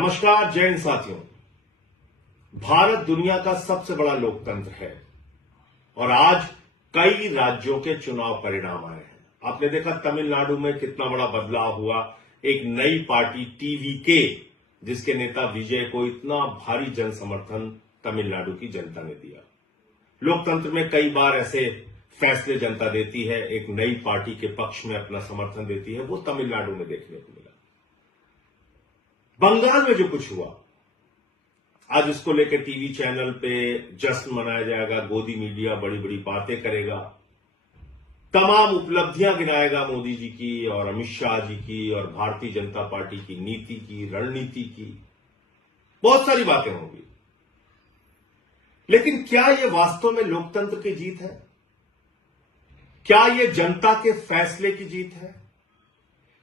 नमस्कार जय हिंद साथियों। भारत दुनिया का सबसे बड़ा लोकतंत्र है और आज कई राज्यों के चुनाव परिणाम आए हैं। आपने देखा तमिलनाडु में कितना बड़ा बदलाव हुआ। एक नई पार्टी टीवीके, जिसके नेता विजय को इतना भारी जन समर्थन तमिलनाडु की जनता ने दिया। लोकतंत्र में कई बार ऐसे फैसले जनता देती है, एक नई पार्टी के पक्ष में अपना समर्थन देती है, वो तमिलनाडु में देखने को मिला। बंगाल में जो कुछ हुआ, आज उसको लेकर टीवी चैनल पे जश्न मनाया जाएगा, गोदी मीडिया बड़ी बड़ी बातें करेगा, तमाम उपलब्धियां गिनाएगा मोदी जी की और अमित शाह जी की और भारतीय जनता पार्टी की नीति की, रणनीति की, बहुत सारी बातें होंगी। लेकिन क्या यह वास्तव में लोकतंत्र की जीत है? क्या यह जनता के फैसले की जीत है?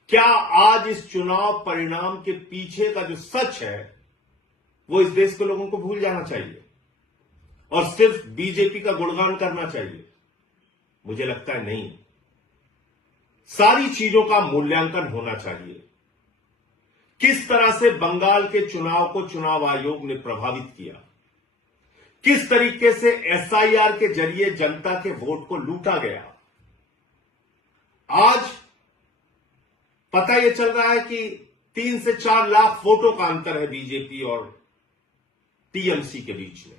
क्या आज इस चुनाव परिणाम के पीछे का जो सच है वो इस देश के लोगों को भूल जाना चाहिए और सिर्फ बीजेपी का गुणगान करना चाहिए? मुझे लगता है नहीं। सारी चीजों का मूल्यांकन होना चाहिए। किस तरह से बंगाल के चुनाव को चुनाव आयोग ने प्रभावित किया, किस तरीके से एसआईआर के जरिए जनता के वोट को लूटा गया। आज पता यह चल रहा है कि 3 से 4 लाख वोटों का अंतर है बीजेपी और टीएमसी के बीच में।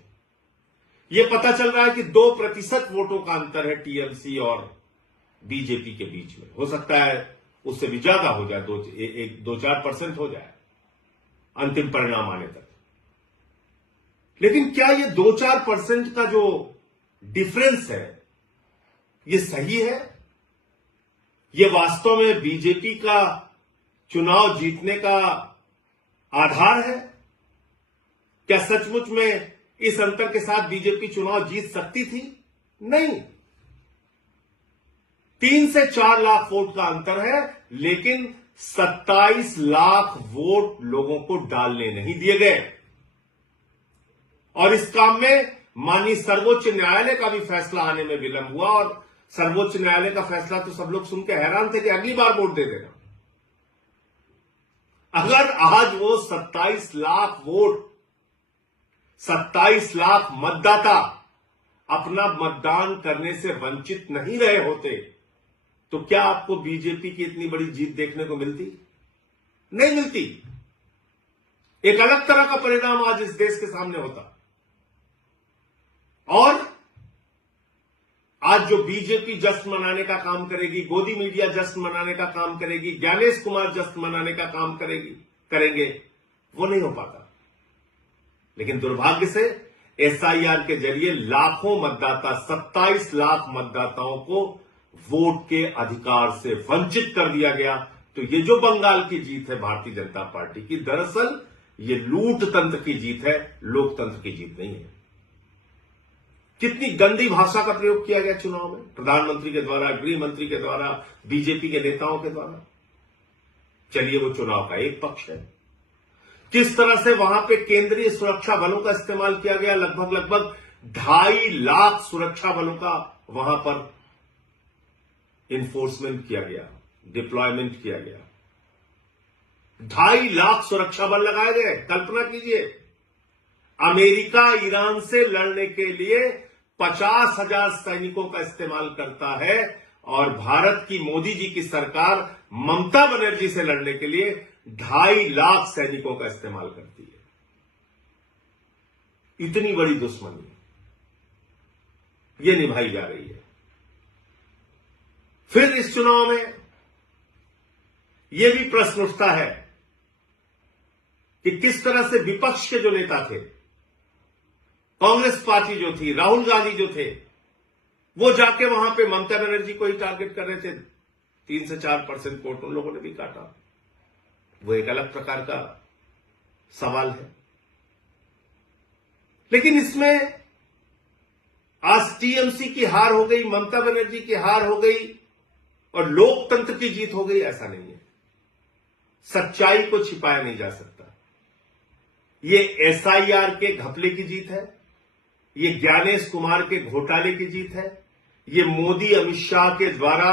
यह पता चल रहा है कि 2% वोटों का अंतर है टीएमसी और बीजेपी के बीच में। हो सकता है उससे भी ज्यादा हो जाए, 2-4% हो जाए अंतिम परिणाम आने तक। लेकिन क्या यह 2-4% का जो डिफरेंस है यह सही है? यह वास्तव में बीजेपी का चुनाव जीतने का आधार है? क्या सचमुच में इस अंतर के साथ बीजेपी चुनाव जीत सकती थी? नहीं। 3 से 4 लाख वोट का अंतर है, लेकिन 27 लाख वोट लोगों को डालने नहीं दिए गए। और इस काम में माननीय सर्वोच्च न्यायालय का भी फैसला आने में विलंब हुआ और सर्वोच्च न्यायालय का फैसला तो सब लोग सुन के हैरान थे कि अगली बार वोट दे देना। अगर आज वो 27 लाख वोट, 27 लाख मतदाता अपना मतदान करने से वंचित नहीं रहे होते, तो क्या आपको बीजेपी की इतनी बड़ी जीत देखने को मिलती? नहीं मिलती। एक अलग तरह का परिणाम आज इस देश के सामने होता। और आज जो बीजेपी जश्न मनाने का काम करेगी, गोदी मीडिया जश्न मनाने का काम करेगी, ज्ञानेश कुमार जश्न मनाने का काम करेंगे, वो नहीं हो पाता। लेकिन दुर्भाग्य से एसआईआर के जरिए लाखों मतदाता, 27 लाख मतदाताओं को वोट के अधिकार से वंचित कर दिया गया। तो ये जो बंगाल की जीत है भारतीय जनता पार्टी की, दरअसल ये लूट तंत्र की जीत है, लोकतंत्र की जीत नहीं है। कितनी गंदी भाषा का प्रयोग किया गया चुनाव में, प्रधानमंत्री के द्वारा, गृह मंत्री के द्वारा, बीजेपी के नेताओं के द्वारा। चलिए, वो चुनाव का एक पक्ष है। किस तरह से वहां पे केंद्रीय सुरक्षा बलों का इस्तेमाल किया गया, लगभग 2.5 लाख सुरक्षा बलों का वहां पर इन्फोर्समेंट किया गया, डिप्लॉयमेंट किया गया। 2.5 लाख सुरक्षा बल लगाए गए। कल्पना कीजिए, अमेरिका ईरान से लड़ने के लिए 50,000 सैनिकों का इस्तेमाल करता है और भारत की मोदी जी की सरकार ममता बनर्जी से लड़ने के लिए 2.5 लाख सैनिकों का इस्तेमाल करती है। इतनी बड़ी दुश्मनी यह निभाई जा रही है। फिर इस चुनाव में यह भी प्रश्न उठता है कि किस तरह से विपक्ष के जो नेता थे, कांग्रेस पार्टी जो थी, राहुल गांधी जो थे, वो जाके वहां पे ममता बनर्जी को ही टारगेट कर रहे थे। 3 से 4% वोट उन लोगों ने भी काटा। वो एक अलग प्रकार का सवाल है। लेकिन इसमें आज टीएमसी की हार हो गई, ममता बनर्जी की हार हो गई और लोकतंत्र की जीत हो गई, ऐसा नहीं है। सच्चाई को छिपाया नहीं जा सकता। ये एसआईआर के घपले की जीत है, ये ज्ञानेश कुमार के घोटाले की जीत है, ये मोदी अमित शाह के द्वारा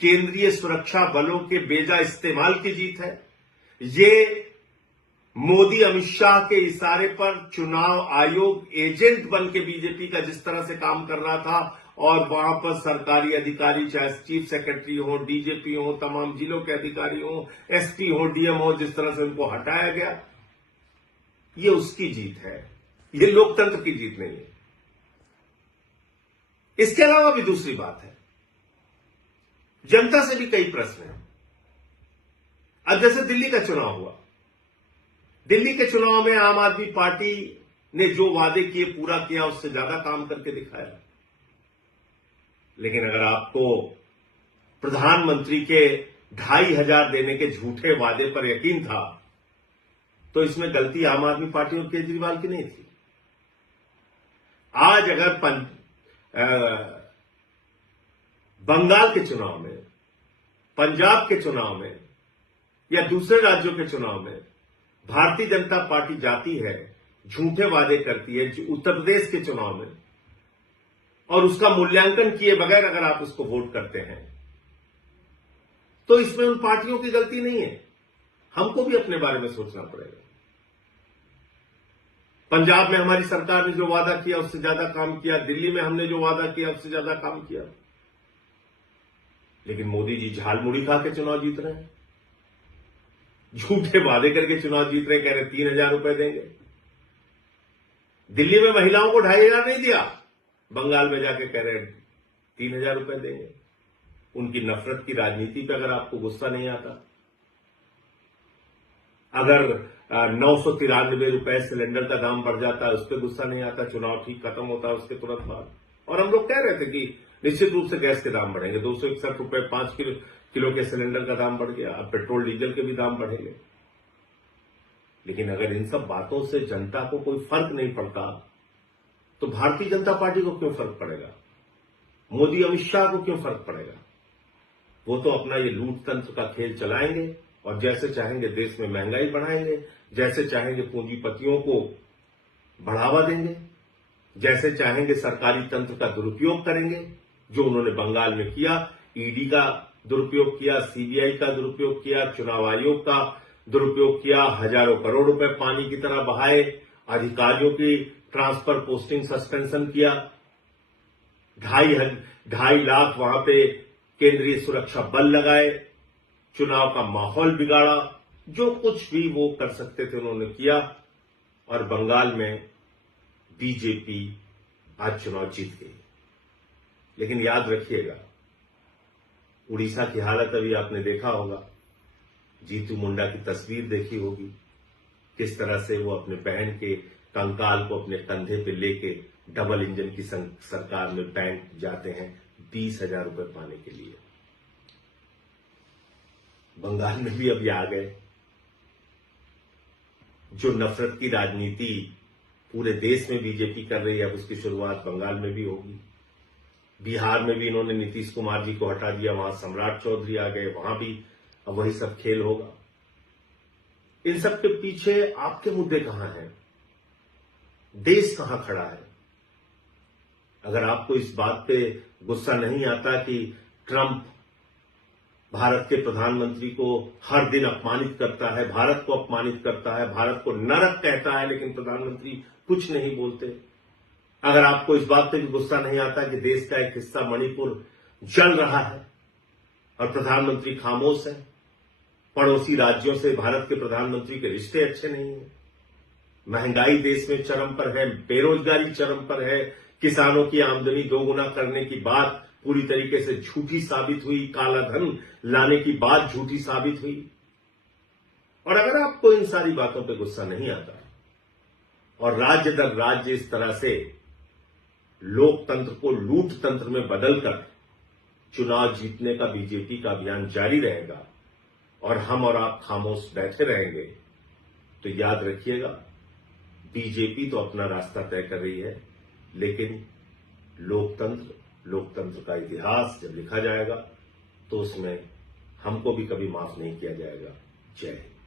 केंद्रीय सुरक्षा बलों के बेजा इस्तेमाल की जीत है, ये मोदी अमित शाह के इशारे पर चुनाव आयोग एजेंट बन के बीजेपी का जिस तरह से काम कर रहा था और वहां पर सरकारी अधिकारी चाहे चीफ सेक्रेटरी हो, डीजीपी हो, तमाम जिलों के अधिकारी हो, एसपी हो, डीएम हो, जिस तरह से उनको हटाया गया, ये उसकी जीत है, ये लोकतंत्र की जीत नहीं है। इसके अलावा भी दूसरी बात है, जनता से भी कई प्रश्न हैं। अब जैसे दिल्ली का चुनाव हुआ, दिल्ली के चुनाव में आम आदमी पार्टी ने जो वादे किए पूरा किया, उससे ज्यादा काम करके दिखाया। लेकिन अगर आपको प्रधानमंत्री के 2,500 देने के झूठे वादे पर यकीन था, तो इसमें गलती आम आदमी पार्टी और केजरीवाल की नहीं थी। आज अगर बंगाल के चुनाव में, पंजाब के चुनाव में या दूसरे राज्यों के चुनाव में भारतीय जनता पार्टी जाती है, झूठे वादे करती है, उत्तर प्रदेश के चुनाव में, और उसका मूल्यांकन किए बगैर अगर आप उसको वोट करते हैं, तो इसमें उन पार्टियों की गलती नहीं है। हमको भी अपने बारे में सोचना पड़ेगा। पंजाब में हमारी सरकार ने जो वादा किया उससे ज्यादा काम किया, दिल्ली में हमने जो वादा किया उससे ज्यादा काम किया, लेकिन मोदी जी झालमुड़ी खा के चुनाव जीत रहे हैं, झूठे वादे करके चुनाव जीत रहे, कह रहे 3,000 रुपए देंगे। दिल्ली में महिलाओं को 2,500 नहीं दिया, बंगाल में जाके कह रहे 3,000 रुपए देंगे। उनकी नफरत की राजनीति पे अगर आपको गुस्सा नहीं आता, अगर 993 रुपए सिलेंडर का दाम बढ़ जाता है उस पर गुस्सा नहीं आता, चुनाव ठीक खत्म होता है उसके तुरंत बाद, और हम लोग कह रहे थे कि निश्चित रूप से गैस के दाम बढ़ेंगे, 261 रुपए 5 किलो के सिलेंडर का दाम बढ़ गया, अब पेट्रोल डीजल के भी दाम बढ़ेंगे। लेकिन अगर इन सब बातों से जनता को कोई फर्क नहीं पड़ता, तो भारतीय जनता पार्टी को क्यों फर्क पड़ेगा? मोदी अमित शाह को क्यों फर्क पड़ेगा? वो तो अपना ये लूट तंत्र का खेल चलाएंगे और जैसे चाहेंगे देश में महंगाई बढ़ाएंगे, जैसे चाहेंगे पूंजीपतियों को बढ़ावा देंगे, जैसे चाहेंगे सरकारी तंत्र का दुरुपयोग करेंगे, जो उन्होंने बंगाल में किया। ईडी का दुरुपयोग किया, सीबीआई का दुरुपयोग किया, चुनाव आयोग का दुरुपयोग किया, हजारों करोड़ रुपए पानी की तरह बहाए, अधिकारियों की ट्रांसफर पोस्टिंग सस्पेंशन किया, 2.5 लाख वहां पे केंद्रीय सुरक्षा बल लगाए, चुनाव का माहौल बिगाड़ा, जो कुछ भी वो कर सकते थे उन्होंने किया, और बंगाल में बीजेपी आज चुनाव जीत गई। लेकिन याद रखिएगा, उड़ीसा की हालत अभी आपने देखा होगा, जीतू मुंडा की तस्वीर देखी होगी, किस तरह से वो अपने बहन के कंकाल को अपने कंधे पे लेके डबल इंजन की सरकार में बैंक जाते हैं 20,000 रुपए पाने के लिए। बंगाल में भी अभी आ गए। जो नफरत की राजनीति पूरे देश में बीजेपी कर रही है, अब उसकी शुरुआत बंगाल में भी होगी। बिहार में भी इन्होंने नीतीश कुमार जी को हटा दिया, वहां सम्राट चौधरी आ गए, वहां भी अब वही सब खेल होगा। इन सब के पीछे आपके मुद्दे कहां हैं? देश कहां खड़ा है? अगर आपको इस बात पे गुस्सा नहीं आता कि ट्रंप भारत के प्रधानमंत्री को हर दिन अपमानित करता है, भारत को अपमानित करता है, भारत को नरक कहता है, लेकिन प्रधानमंत्री कुछ नहीं बोलते, अगर आपको इस बात पे भी गुस्सा नहीं आता कि देश का एक हिस्सा मणिपुर जल रहा है और प्रधानमंत्री खामोश है, पड़ोसी राज्यों से भारत के प्रधानमंत्री के रिश्ते अच्छे नहीं है, महंगाई देश में चरम पर है, बेरोजगारी चरम पर है, किसानों की आमदनी दोगुना करने की बात पूरी तरीके से झूठी साबित हुई, काला धन लाने की बात झूठी साबित हुई, और अगर आपको इन सारी बातों पे गुस्सा नहीं आता और राज्य दर राज्य इस तरह से लोकतंत्र को लूट तंत्र में बदलकर चुनाव जीतने का बीजेपी का अभियान जारी रहेगा और हम और आप खामोश बैठे रहेंगे, तो याद रखिएगा, बीजेपी तो अपना रास्ता तय कर रही है, लेकिन लोकतंत्र का इतिहास जब लिखा जाएगा तो उसमें हमको भी कभी माफ नहीं किया जाएगा। जय हिंद।